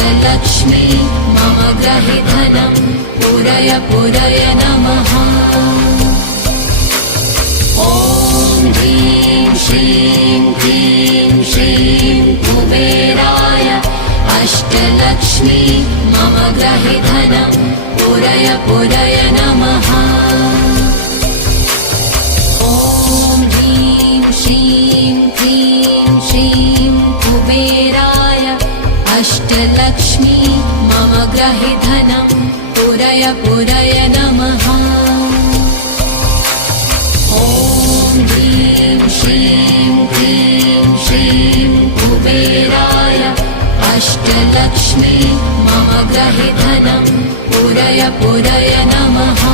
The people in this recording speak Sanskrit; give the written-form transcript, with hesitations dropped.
अष्टलक्ष्मी मम ग्रहे धनं पूरय पूरय नमः। ॐ ह्रीं श्रीं क्लीं श्रीं कुबेराय अष्टलक्ष्मी मम ग्रहे धनं पूरय पूरय नमः। ॐ ह्रीं श्रीं क्लीं श्रीं कुबेराय अष्टलक्ष्मी मम ग्रहे धनं पूरय पूरय नमः। ॐ ह्रीं श्रीं क्लीं श्रीं कुबेराय अष्टलक्ष्मी मम ग्रहे धनं पूरय पूरय नमः।